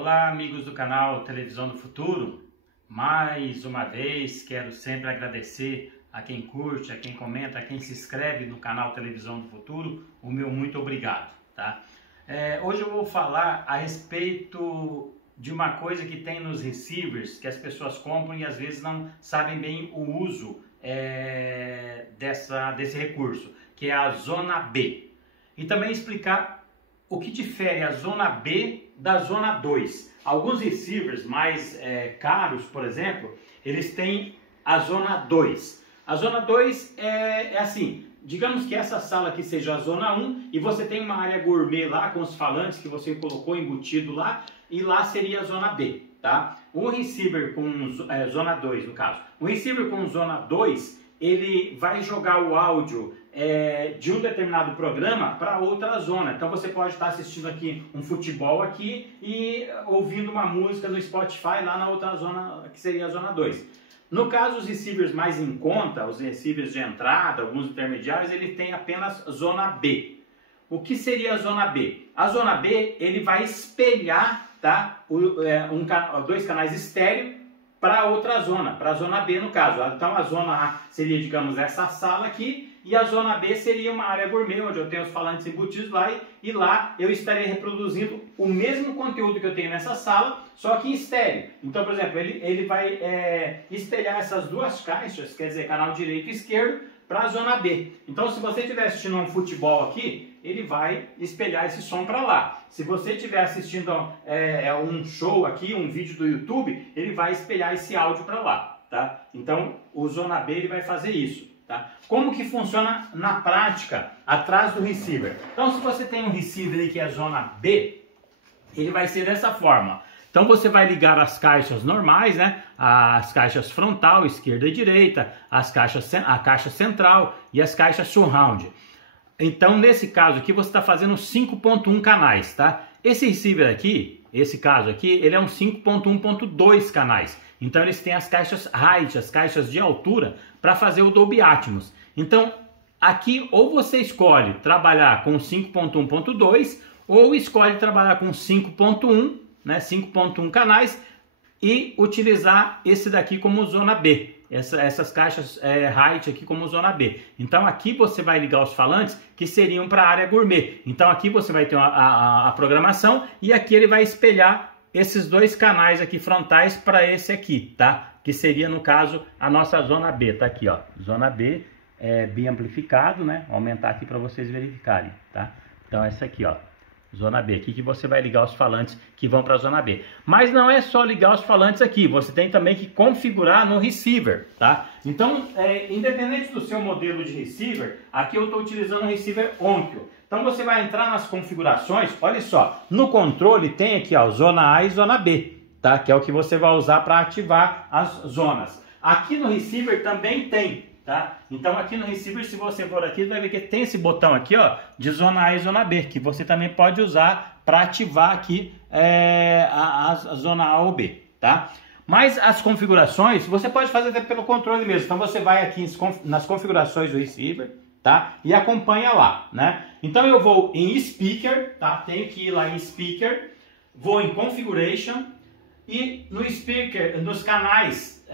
Olá, amigos do canal Televisão do Futuro. Mais uma vez quero sempre agradecer a quem curte, a quem comenta, a quem se inscreve no canal Televisão do Futuro. O meu muito obrigado, tá? Hoje eu vou falar a respeito de uma coisa que tem nos receivers que as pessoas compram e às vezes não sabem bem o uso desse recurso, que é a zona B. E também explicar o que difere a zona B da zona 2. Alguns receivers mais caros, por exemplo, eles têm a zona 2. A zona 2 é assim, digamos que essa sala aqui seja a zona 1 e você tem uma área gourmet lá com os falantes que você colocou embutido lá, e lá seria a zona B, tá? Um receiver com zona 2, no caso. Um receiver com zona 2, ele vai jogar o áudio de um determinado programa para outra zona. Então você pode estar assistindo aqui um futebol aqui e ouvindo uma música no Spotify lá na outra zona, que seria a zona 2. No caso, os receivers mais em conta, os receivers de entrada, alguns intermediários, ele tem apenas zona B. O que seria a zona B? A zona B, ele vai espelhar, tá, dois canais estéreo para outra zona, para a zona B no caso. Então a zona A seria, digamos, essa sala aqui, e a zona B seria uma área gourmet, onde eu tenho os falantes embutidos lá, e lá eu estaria reproduzindo o mesmo conteúdo que eu tenho nessa sala, só que em estéreo. Então, por exemplo, ele vai espelhar essas duas caixas, quer dizer, canal direito e esquerdo, para a zona B. Então, se você estiver assistindo um futebol aqui, ele vai espelhar esse som para lá. Se você estiver assistindo um show aqui, um vídeo do YouTube, ele vai espelhar esse áudio para lá, tá? Então, o zona B ele vai fazer isso, tá? Como que funciona na prática atrás do receiver? Então, se você tem um receiver aí que é a zona B, ele vai ser dessa forma. Então você vai ligar as caixas normais, né? As caixas frontal, esquerda e direita, a caixa central e as caixas surround. Então nesse caso aqui você está fazendo 5.1 canais, tá? Esse receiver aqui, esse caso aqui, ele é um 5.1.2 canais. Então eles têm as caixas height, as caixas de altura, para fazer o Dolby Atmos. Então aqui ou você escolhe trabalhar com 5.1.2 ou escolhe trabalhar com 5.1, né, 5.1 canais, e utilizar esse daqui como zona B, essas caixas height aqui como zona B. Então aqui você vai ligar os falantes que seriam para a área gourmet. Então aqui você vai ter a programação, e aqui ele vai espelhar esses dois canais aqui frontais para esse aqui, tá? Que seria, no caso, a nossa zona B, tá aqui, ó, zona B, bem amplificado, né? Vou aumentar aqui para vocês verificarem, tá? Então essa aqui, ó, zona B, aqui que você vai ligar os falantes que vão para a zona B. Mas não é só ligar os falantes aqui, você tem também que configurar no receiver, tá? Então, independente do seu modelo de receiver, aqui eu estou utilizando o receiver Onkyo. Então você vai entrar nas configurações, olha só, no controle tem aqui, ó, zona A e zona B, tá? Que é o que você vai usar para ativar as zonas. Aqui no receiver também tem, tá? Então aqui no receiver, se você for aqui, vai ver que tem esse botão aqui, ó, de zona A e zona B, que você também pode usar para ativar aqui a zona A ou B, tá? Mas as configurações, você pode fazer até pelo controle mesmo. Então você vai aqui nas configurações do receiver, tá? E acompanha lá, né? Então eu vou em Speaker, tá? Tenho que ir lá em Speaker, vou em Configuration, e no Speaker, nos canais,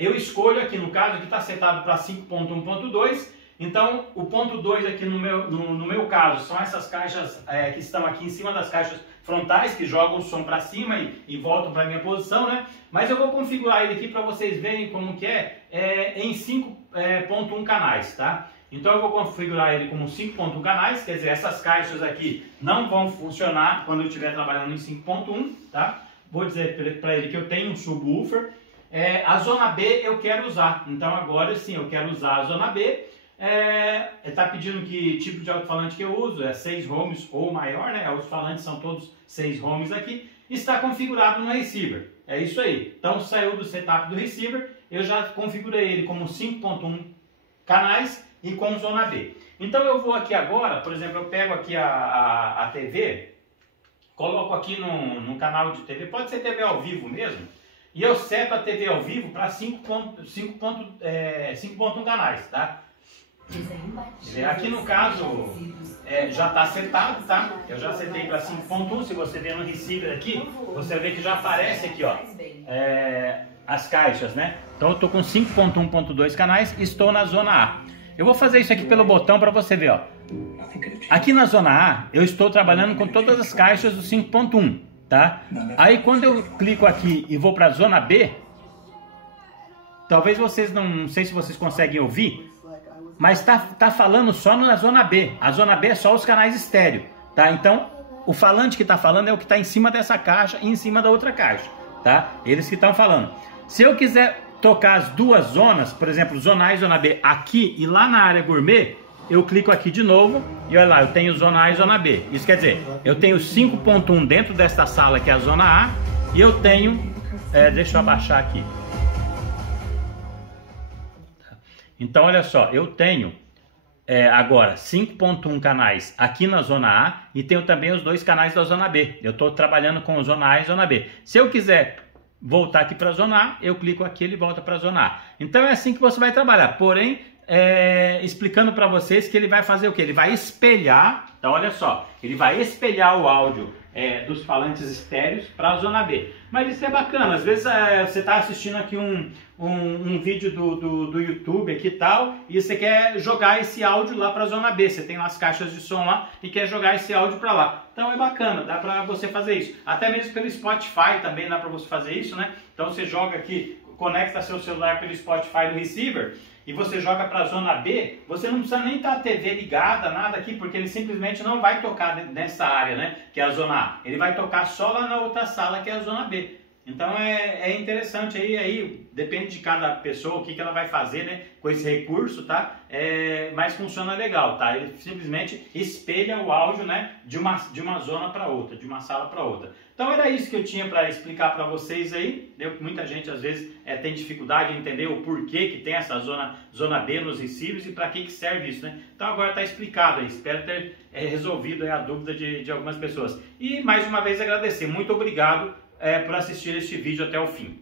eu escolho aqui, no caso, aqui está setado para 5.1.2, então o ponto 2 aqui no meu caso são essas caixas que estão aqui em cima das caixas frontais, que jogam o som para cima e voltam para a minha posição, né? Mas eu vou configurar ele aqui para vocês verem como que em 5.1 canais, tá? Então eu vou configurar ele como 5.1 canais, quer dizer, essas caixas aqui não vão funcionar quando eu estiver trabalhando em 5.1, tá? Vou dizer para ele que eu tenho um subwoofer. A zona B eu quero usar, então agora sim eu quero usar a zona B. Está pedindo que tipo de alto-falante que eu uso, 6 ohms ou maior, né? Os falantes são todos 6 ohms aqui. Está configurado no receiver, é isso aí. Então saiu do setup do receiver, eu já configurei ele como 5.1 canais e com zona B. Então eu vou aqui agora, por exemplo, eu pego aqui a TV, coloco aqui no canal de TV, pode ser TV ao vivo mesmo, e eu seto a TV ao vivo para 5.1 canais, tá? Aqui no caso já está setado, tá? Eu já setei para 5.1. Se você ver no receiver aqui, você vê que já aparece aqui, ó, as caixas, né? Então eu estou com 5.1.2 canais e estou na zona A. Eu vou fazer isso aqui pelo botão para você ver, ó. Aqui na zona A eu estou trabalhando com todas as caixas do 5.1, tá? Aí quando eu clico aqui e vou para a zona B, talvez vocês não sei se vocês conseguem ouvir, mas tá falando só na zona B. A zona B é só os canais estéreo, tá? Então o falante que está falando é o que está em cima dessa caixa e em cima da outra caixa, tá? Eles que estão falando. Se eu quiser tocar as duas zonas, por exemplo, zona A e zona B aqui e lá na área gourmet, eu clico aqui de novo e olha lá, eu tenho zona A e zona B. Isso quer dizer, eu tenho 5.1 dentro desta sala que é a zona A e eu tenho, deixa eu abaixar aqui. Então olha só, eu tenho agora 5.1 canais aqui na zona A e tenho também os dois canais da zona B. Eu estou trabalhando com zona A e zona B. Se eu quiser voltar aqui para a zona A, eu clico aqui e ele volta para a zona A. Então é assim que você vai trabalhar, porém explicando para vocês que ele vai fazer o que? Ele vai espelhar, então olha só, ele vai espelhar o áudio dos falantes estéreos para a zona B. Mas isso é bacana, às vezes você está assistindo aqui um vídeo do YouTube aqui e tal, e você quer jogar esse áudio lá para a zona B, você tem lá as caixas de som lá e quer jogar esse áudio para lá. Então é bacana, dá para você fazer isso. Até mesmo pelo Spotify também dá para você fazer isso, né? Então você joga aqui, conecta seu celular pelo Spotify no receiver, e você joga para a zona B, você não precisa nem estar a TV ligada, nada aqui, porque ele simplesmente não vai tocar nessa área, né, que é a zona A. Ele vai tocar só lá na outra sala, que é a zona B. Então é interessante aí depende de cada pessoa o que ela vai fazer, né, com esse recurso, tá? Mas funciona legal, tá? Ele simplesmente espelha o áudio, né, de uma zona para outra, de uma sala para outra. Então era isso que eu tinha para explicar para vocês aí. Muita gente às vezes tem dificuldade em entender o porquê que tem essa zona B nos receivers e para que serve isso, né? Então agora está explicado aí. Espero ter resolvido aí a dúvida de algumas pessoas. E mais uma vez agradecer. Muito obrigado por assistir este vídeo até o fim.